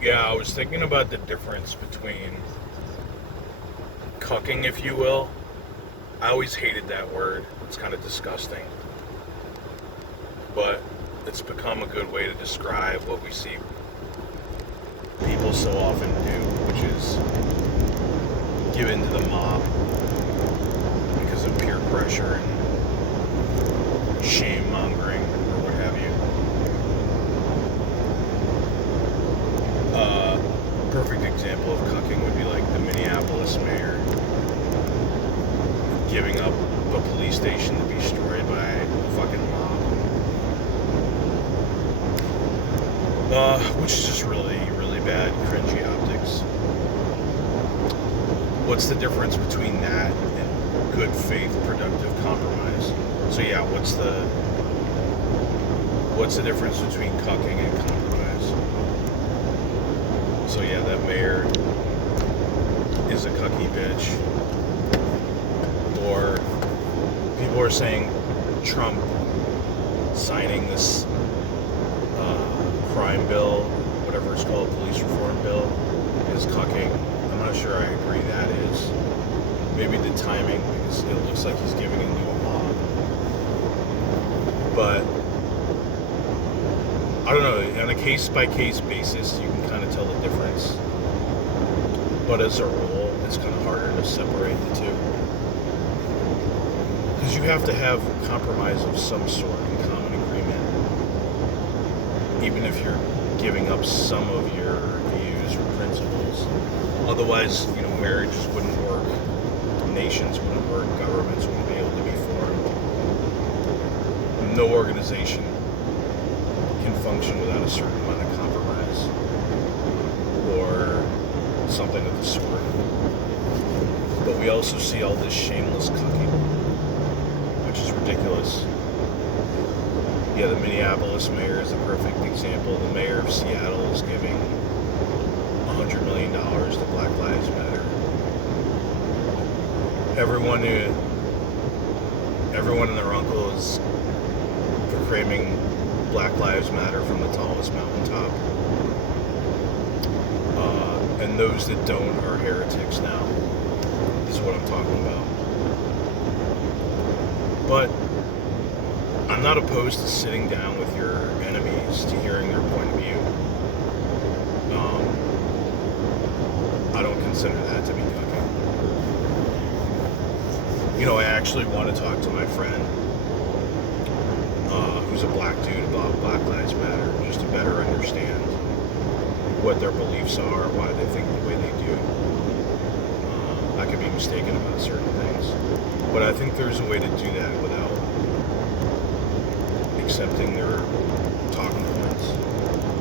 Yeah, I was thinking about the difference between cucking, if you will. I always hated that word. It's kind of disgusting. But it's become a good way to describe what we see people so often do, which is give in to the mob because of peer pressure and shame mongering or what have you. Perfect example of cucking would be like the Minneapolis mayor giving up a police station to be destroyed by a fucking mob. Which is just really, really bad, cringy optics. What's the difference between that and good faith, productive compromise? So yeah, what's the difference between cucking and compromise? So yeah, that mayor is a cucky bitch. Or people are saying Trump signing this crime bill, whatever it's called, police reform bill, is cucking. I'm not sure I agree that is. Maybe the timing, because it looks like he's giving into a mob. But I don't know, on a case-by-case basis, you can kind of tell the difference. But as a rule, it's kind of harder to separate the two. Because you have to have compromise of some sort in common agreement. Even if you're giving up some of your views or principles. Otherwise, marriages wouldn't work. Nations wouldn't work. Governments wouldn't be able to be formed. No organization can function without a certain amount of compromise or something of the sort. But we also see all this shameless cucking, which is ridiculous. Yeah, the Minneapolis mayor is the perfect example. The mayor of Seattle is giving $100 million to Black Lives Matter. Everyone and their uncle is proclaiming Black Lives Matter from the tallest mountaintop. And those that don't are heretics now. This is what I'm talking about. But I'm not opposed to sitting down with your enemies to hearing their point of view. I don't consider that to be cooking. I actually want to talk to my friend who's a black dude about Black Lives Matter, just to better understand what their beliefs are, why they think the way they do. I could be mistaken about certain things. But I think there's a way to do that without accepting their talking points.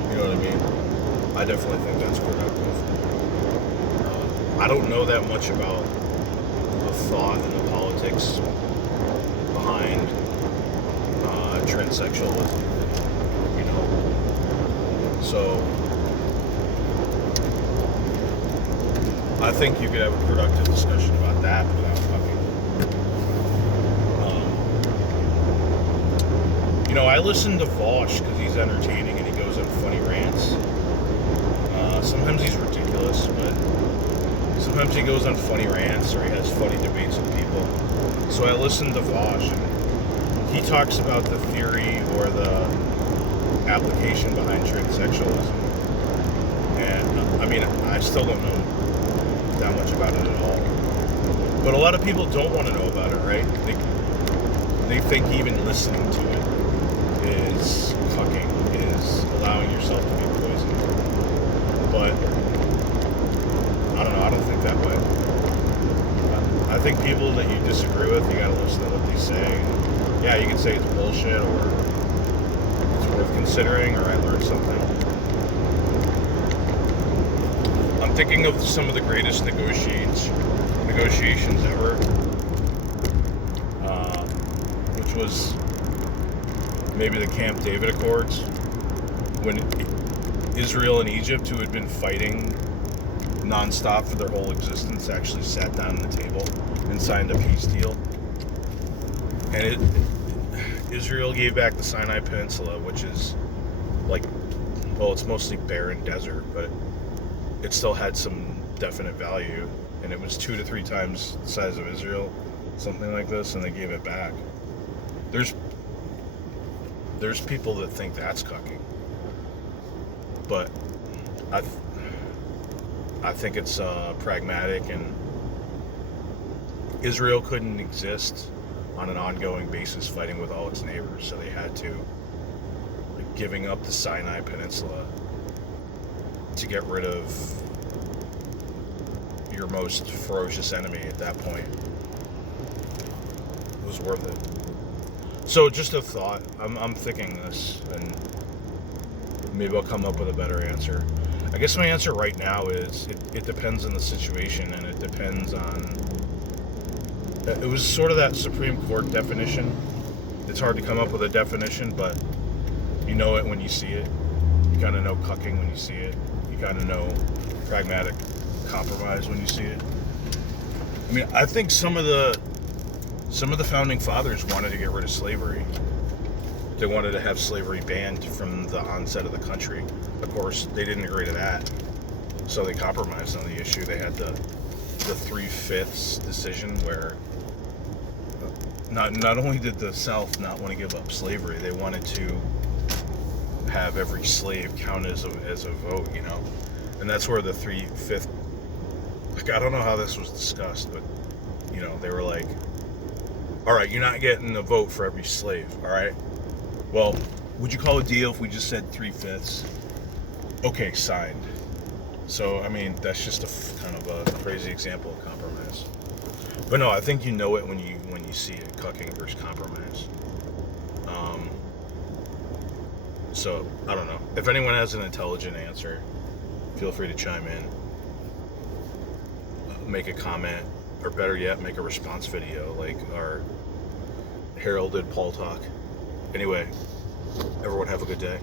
You know what I mean? I definitely think that's productive. I don't know that much about the thought and the politics behind transsexualism. So I think you could have a productive discussion about that without fucking. I listen to Vosh because he's entertaining and he goes on funny rants. Sometimes he's ridiculous, but sometimes he goes on funny rants or he has funny debates with people. So I listen to Vosh and he talks about the theory or the application behind transsexualism. And I still don't know that much about it at all. But a lot of people don't want to know about it, right? They think even listening to it is fucking, is allowing yourself to be poisoned. But I don't know, I don't think that way. I think people that you disagree with, you gotta listen to what they say. Yeah, you can say it's bullshit or it's worth considering or I learned something. I'm thinking of some of the greatest negotiations ever, which was maybe the Camp David Accords, when Israel and Egypt, who had been fighting nonstop for their whole existence, actually sat down at the table and signed a peace deal. And Israel gave back the Sinai Peninsula, which is like well, it's mostly barren desert, but it still had some definite value, and it was 2 to 3 times the size of Israel, something like this, and they gave it back. There's people that think that's cucking, but I think it's pragmatic, and Israel couldn't exist on an ongoing basis fighting with all its neighbors, so they had to, like, giving up the Sinai Peninsula to get rid of your most ferocious enemy at that point was worth it. So just a thought. I'm thinking this, and maybe I'll come up with a better answer. I guess my answer right now is it depends on the situation, and it depends on... It was sort of that Supreme Court definition. It's hard to come up with a definition, but you know it when you see it. You kind of know cucking when you see it. You kind of know pragmatic compromise when you see it. I mean, I think some of the founding fathers wanted to get rid of slavery. They wanted to have slavery banned from the onset of the country. Of course, they didn't agree to that, so they compromised on the issue. They had the 3/5 decision where not only did the South not want to give up slavery, they wanted to have every slave count as a vote, you know, and that's where the 3/5. Like, I don't know how this was discussed, but you know, they were like, all right, you're not getting a vote for every slave, all right? Well, would you call a deal if we just said 3/5? Okay, signed. So, I mean, that's just kind of a crazy example of compromise. But no, I think you know it when you see it, cucking versus compromise. So, I don't know. If anyone has an intelligent answer, feel free to chime in. Make a comment, or better yet, make a response video like our heralded Paul Talk. Anyway, everyone have a good day.